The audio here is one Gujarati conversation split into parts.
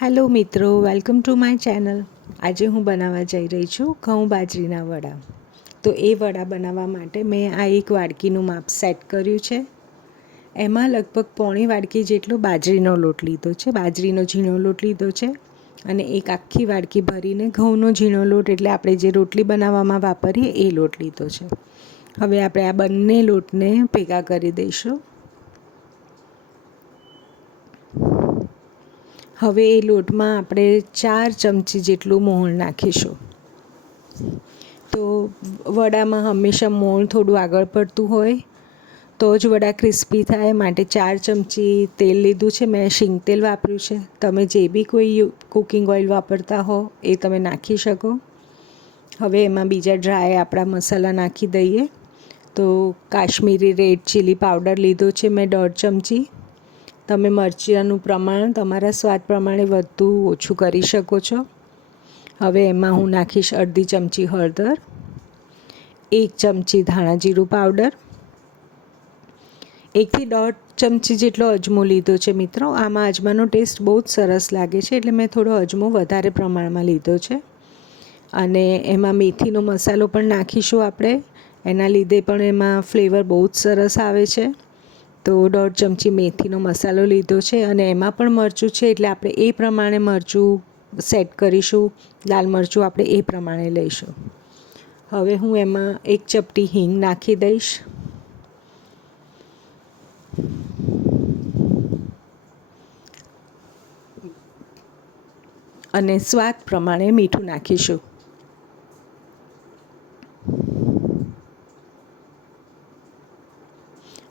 હેલો મિત્રો, વેલકમ ટુ માય ચેનલ. આજે હું બનાવવા જઈ રહી છું ઘઉં બાજરીના વડા. તો એ વડા બનાવવા માટે મેં આ એક વાડકીનું માપ સેટ કર્યું છે. એમાં લગભગ પોણી વાડકી જેટલો બાજરીનો લોટ લીધો છે, બાજરીનો ઝીણો લોટ લીધો છે. અને એક આખી વાડકી ભરીને ઘઉંનો ઝીણો લોટ, એટલે આપણે જે રોટલી બનાવવામાં વાપરીએ એ લોટ લીધો છે. હવે આપણે આ બંને લોટને ભેગા કરી દઈશું. હવે એ લોટમાં આપણે 4 ચમચી જેટલું મોણ નાખીશું. તો વડામાં હંમેશા મોણ થોડું આગળ પડતું હોય તો જ વડા ક્રિસ્પી થાય, માટે 4 ચમચી તેલ લીધું છે. મેં શીંગ તેલ વાપર્યું છે. તમે જે બી કોઈ કુકિંગ ઓઇલ વાપરતા હો એ તમે નાખી શકો. હવે એમાં બીજા ડ્રાય આપણા મસાલા નાખી દઈએ. તો કાશ્મીરી રેડ ચીલી પાવડર લીધો છે મેં 1.5 ચમચી. તમે મરચાંનું પ્રમાણ તમારા સ્વાદ પ્રમાણે વધુ ઓછું કરી શકો છો. હવે એમાં હું નાખીશ અડધી ચમચી હળદર, 1 ચમચી ધાણા જીરું પાવડર, 1 થી 1.5 ચમચી જેટલો અજમો લીધો છે મિત્રો. આમાં અજમાનો ટેસ્ટ બહુ જ સરસ લાગે છે, એટલે મેં થોડો અજમો વધારે પ્રમાણમાં લીધો છે. અને એમાં મેથીનો મસાલો પણ નાખીશું આપણે, એના લીધે પણ એમાં ફ્લેવર બહુ જ સરસ આવે છે. તો 1.5 ચમચી મેથીનો મસાલો લીધો છે. અને એમાં પણ મરચું છે, એટલે આપણે એ પ્રમાણે મરચું સેટ કરીશું. લાલ મરચું આપણે એ પ્રમાણે લઈશું. હવે હું એમાં 1 ચપટી હિંગ નાખી દઈશ. અને સ્વાદ પ્રમાણે મીઠું નાખીશું.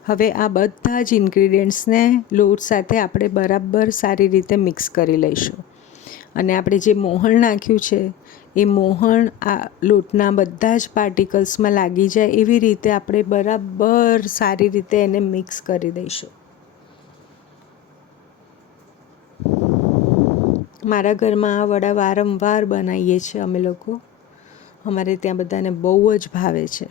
હવે આ બધા જ ઇન્ગ્રીડિયન્ટ્સને લોટ સાથે આપણે બરાબર સારી રીતે મિક્સ કરી લઈશું. અને આપણે જે મોહણ નાખ્યું છે એ મોહણ આ લોટના બધા જ પાર્ટિકલ્સમાં લાગી જાય એવી રીતે આપણે બરાબર સારી રીતે એને મિક્સ કરી દઈશું. મારા ઘરમાં આ વડા વારંવાર બનાવીએ છીએ અમે લોકો. અમારે ત્યાં બધાને બહુ જ ભાવે છે.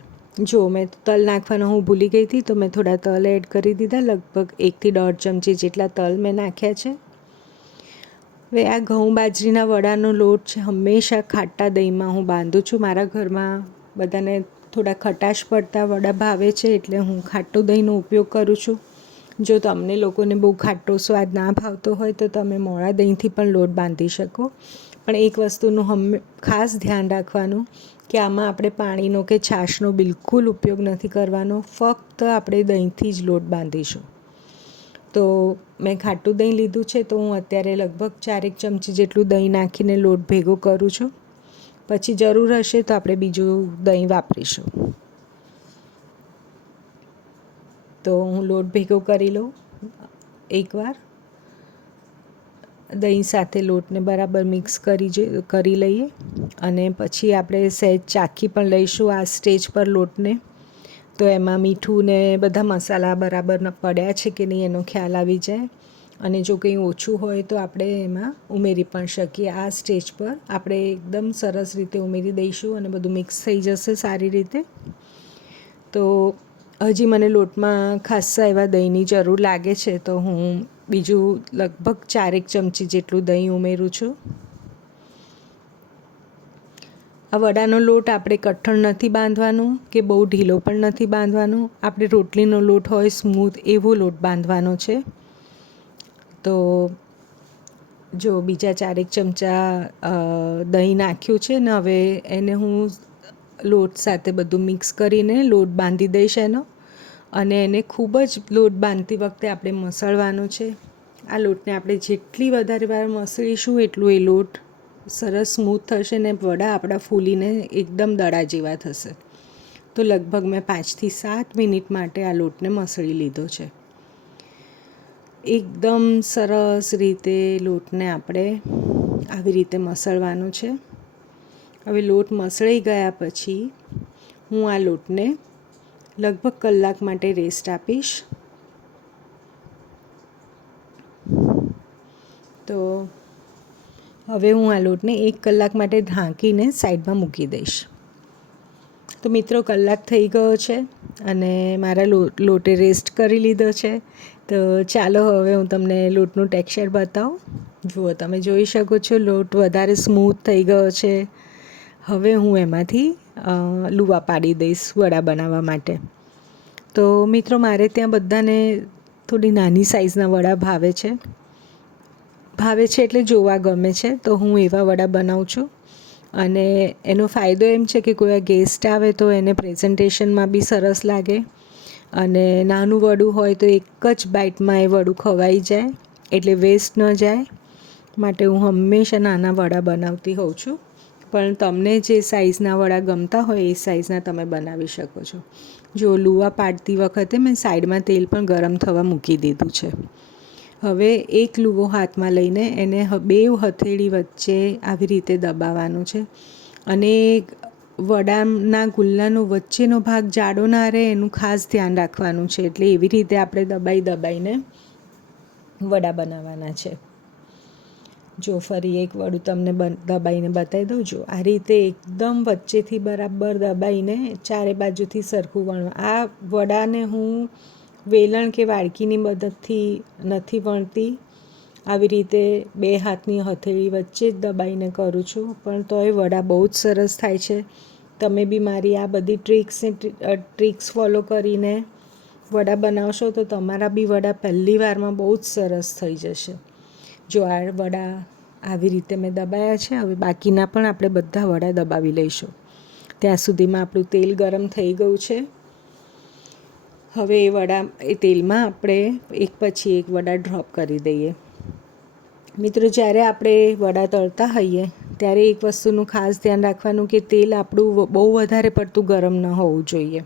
જો મેં તલ નાખવાનું હું ભૂલી ગઈ હતી, તો મેં થોડા તલ એડ કરી દીધા. લગભગ 1 થી 1.5 ચમચી જેટલા તલ મેં નાખ્યા છે. હવે આ ઘઉં બાજરીના વડાનો લોટ છે હંમેશા ખાટા દહીંમાં હું બાંધું છું. મારા ઘરમાં બધાને થોડા ખટાશ પડતા વડા ભાવે છે, એટલે હું ખાટું દહીંનો ઉપયોગ કરું છું. જો તમને લોકોને બહુ ખાટો સ્વાદ ના ભાવતો હોય તો તમે મોળા દહીંથી પણ લોટ બાંધી શકો. પણ એક વસ્તુનું ખાસ ધ્યાન રાખવાનું કે આમાં આપણે પાણીનો કે છાશનો બિલકુલ ઉપયોગ નથી કરવાનો. ફક્ત આપણે દહીંથી જ લોટ બાંધીશું. તો મેં ખાટું દહીં લીધું છે, તો હું અત્યારે લગભગ 4 ચમચી જેટલું દહીં નાખીને લોટ ભેગો કરું છું. પછી જરૂર હશે તો આપણે બીજું દહીં વાપરીશું. તો હું લોટ ભેગો કરી લઉં એકવાર. દહીં સાથે લોટને બરાબર મિક્સ કરી લઈએ. અને પછી આપણે સહેજ ચાખી પણ લઈશું આ સ્ટેજ પર લોટને. તો એમાં મીઠું ને બધા મસાલા બરાબર પડ્યા છે કે નહીં એનો ખ્યાલ આવી જાય. અને જો કંઈ ઓછું હોય તો આપણે એમાં ઉમેરી પણ શકીએ. આ સ્ટેજ પર આપણે એકદમ સરસ રીતે ઉમેરી દઈશું અને બધું મિક્સ થઈ જશે સારી રીતે. તો હજી મને લોટમાં ખાસ્સા એવા દહીંની જરૂર લાગે છે, તો હું બીજું લગભગ 4 ચમચી જેટલું દહીં ઉમેરું છું. આ વડાનો લોટ આપણે કઠણ નથી બાંધવાનું કે બહુ ઢીલો પણ નથી બાંધવાનો. આપણે રોટલીનો લોટ હોય સ્મૂથ એવો લોટ બાંધવાનો છે. તો જો બીજા 4 ચમચા દહીં નાખ્યું છે ને હવે એને હું લોટ સાથે બધું મિક્સ કરીને લોટ બાંધી દઈશ એનો. અને એને ખૂબ જ લોટ બાંધતી વખતે આપણે મસળવાનો છે. આ લોટને આપણે જેટલી વધારે વાર મસળીશું એટલું એ લોટ સરસ સ્મૂથ થશે ને વડા આપણા ફૂલીને એકદમ દડા જેવા થશે. તો લગભગ મેં 5 થી 7 મિનિટ માટે આ લોટને મસળી લીધો છે. એકદમ સરસ રીતે લોટને આપણે આવી રીતે મસળવાનો છે. હવે લોટ મસળાઈ ગયા પછી હું આ લોટને લગભગ કલાક માટે રેસ્ટ આપીશ. તો હવે હું આ લોટને 1 કલાક માટે ઢાંકીને સાઈડમાં મૂકી દઈશ. તો મિત્રો કલાક થઈ ગયો છે અને મારા લોટે રેસ્ટ કરી લીધો છે. તો ચાલો હવે હું તમને લોટનું ટેક્સચર બતાવું. જુઓ તમે જોઈ શકો છો લોટ વધારે સ્મૂથ થઈ ગયો છે. હવે હું એમાંથી લુવા પાડી દઈશ વડા બનાવવા માટે. તો મિત્રો મારે ત્યાં બધાને થોડી નાની સાઇઝના વડા ભાવે છે એટલે જોવા ગમે છે, તો હું એવા વડા બનાવું છું. અને એનો ફાયદો એમ છે કે કોઈ ગેસ્ટ આવે તો એને પ્રેઝન્ટેશનમાં બી સરસ લાગે, અને નાનું વડું હોય તો એક જ બાઇટમાં એ વડું ખવાઈ જાય, એટલે વેસ્ટ ન જાય. માટે હું હંમેશા નાના વડા બનાવતી હોઉં છું. પણ તમને જે સાઇઝના વડા ગમતા હોય એ સાઇઝના તમે બનાવી શકો છો. જો લુવા પાડતી વખતે મેં સાઈડમાં તેલ પણ ગરમ થવા મૂકી દીધું છે. હવે એક લુવો હાથમાં લઈને એને બેવ હથેળી વચ્ચે આવી રીતે દબાવવાનું છે, અને વડાના ગુલ્લાનો વચ્ચેનો ભાગ જાડો ના રહે એનું ખાસ ધ્યાન રાખવાનું છે. એટલે એવી રીતે આપણે દબાઈને વડા બનાવવાના છે. જો ફરી એક વડું તમને દબાઈને બતાવી દઉં. જો આ રીતે એકદમ વચ્ચેથી બરાબર દબાઈને ચારે બાજુથી સરખું વણવા. આ વડાને હું વેલણ કે વાડકીની મદદથી નથી વણતી, આવી રીતે બે હાથની હથેળી વચ્ચે જ દબાઈને કરું છું, પણ તોય વડા બહુ જ સરસ થાય છે. તમે બી મારી આ બધી ટ્રિક્સ ફોલો કરીને વડા બનાવશો તો તમારા બી વડા પહેલી વારમાં બહુ જ સરસ થઈ જશે. જો આ વડા આવી રીતે મેં દબાયા છે. હવે બાકીના પણ આપણે બધા વડા દબાવી લઈશું. ત્યાં સુધીમાં આપણું તેલ ગરમ થઈ ગયું છે. હવે એ તેલમાં આપણે એક પછી એક વડા ડ્રોપ કરી દઈએ. મિત્રો જ્યારે આપણે વડા તળતા હોઈએ ત્યારે એક વસ્તુનું ખાસ ધ્યાન રાખવાનું કે તેલ આપણું બહુ વધારે પડતું ગરમ ન હોવું જોઈએ.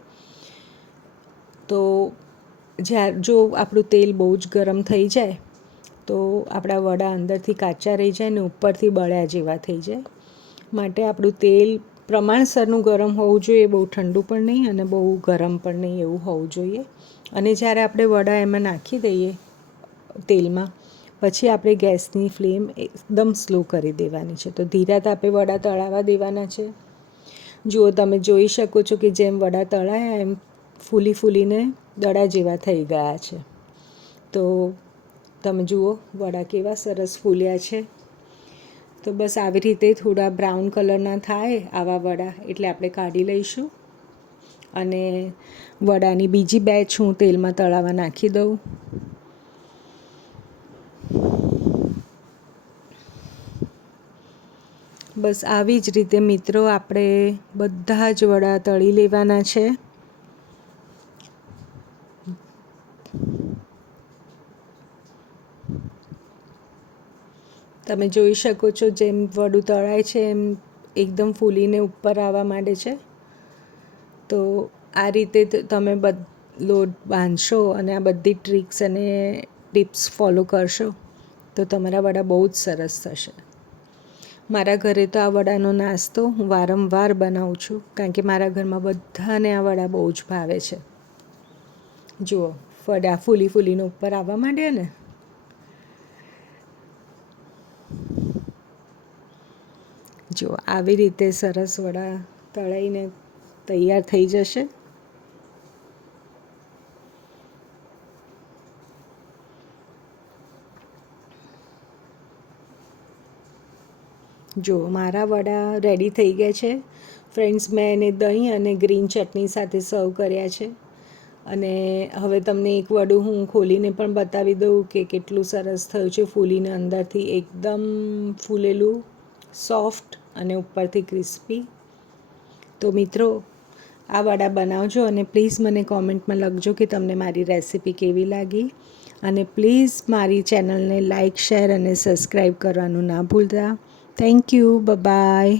તો જો આપણું તેલ બહુ જ ગરમ થઈ જાય તો આપણા વડા અંદરથી કાચા રહી જાય ને ઉપરથી બળ્યા જેવા થઈ જાય. માટે આપણું તેલ પ્રમાણસરનું ગરમ હોવું જોઈએ, બહુ ઠંડુ પણ નહીં અને બહુ ગરમ પણ નહીં એવું હોવું જોઈએ. અને જ્યારે આપણે વડા એમાં નાખી દઈએ તેલમાં, પછી આપણે ગેસની ફ્લેમ એકદમ સ્લો કરી દેવાની છે. તો ધીરા તાપે વડા તળાવવા દેવાના છે. જુઓ તમે જોઈ શકો છો કે જેમ વડા તળાયા એમ ફૂલીને દડા જેવા થઈ ગયા છે. તો તમે જુઓ વડા કેવા સરસ ફૂલ્યા છે. તો બસ આવી રીતે થોડા બ્રાઉન કલરના થાય આવા વડા એટલે આપણે કાઢી લઈશું, અને વડાની બીજી બેચ હું તેલમાં તળાવવા નાખી દઉં. બસ આવી જ રીતે મિત્રો આપણે બધા જ વડા તળી લેવાના છે. તમે જોઈ શકો છો જેમ વડું તળાય છે એમ એકદમ ફૂલીને ઉપર આવવા માંડે છે. તો આ રીતે તમે લોટ બાંધશો અને આ બધી ટ્રિક્સ અને ટિપ્સ ફોલો કરશો તો તમારા વડા બહુ જ સરસ થશે. મારા ઘરે તો આ વડાનો નાસ્તો હું વારંવાર બનાવું છું, કારણ કે મારા ઘરમાં બધાને આ વડા બહુ જ ભાવે છે. જુઓ વડા ફૂલીને ઉપર આવવા માંડ્યા ને. જો આવી રીતે સરસ વડા તળાઈને તૈયાર થઈ જશે. જો મારા વડા રેડી થઈ ગયા છે ફ્રેન્ડ્સ. મેં એને દહીં અને ગ્રીન ચટણી સાથે સર્વ કર્યા છે. અને હવે તમને એક વડું હું ખોલીને પણ બતાવી દઉં કે કેટલું સરસ થયું છે. ફૂલીને અંદરથી એકદમ ફૂલેલું, સોફ્ટ અને ઉપરથી ક્રિસ્પી. તો મિત્રો આ વડા બનાવજો અને પ્લીઝ મને કોમેન્ટમાં લખજો કે તમને મારી રેસિપી કેવી લાગી. અને પ્લીઝ મારી ચેનલને લાઇક, શેર અને સબસ્ક્રાઈબ કરવાનું ના ભૂલતા. Thank you. બાય.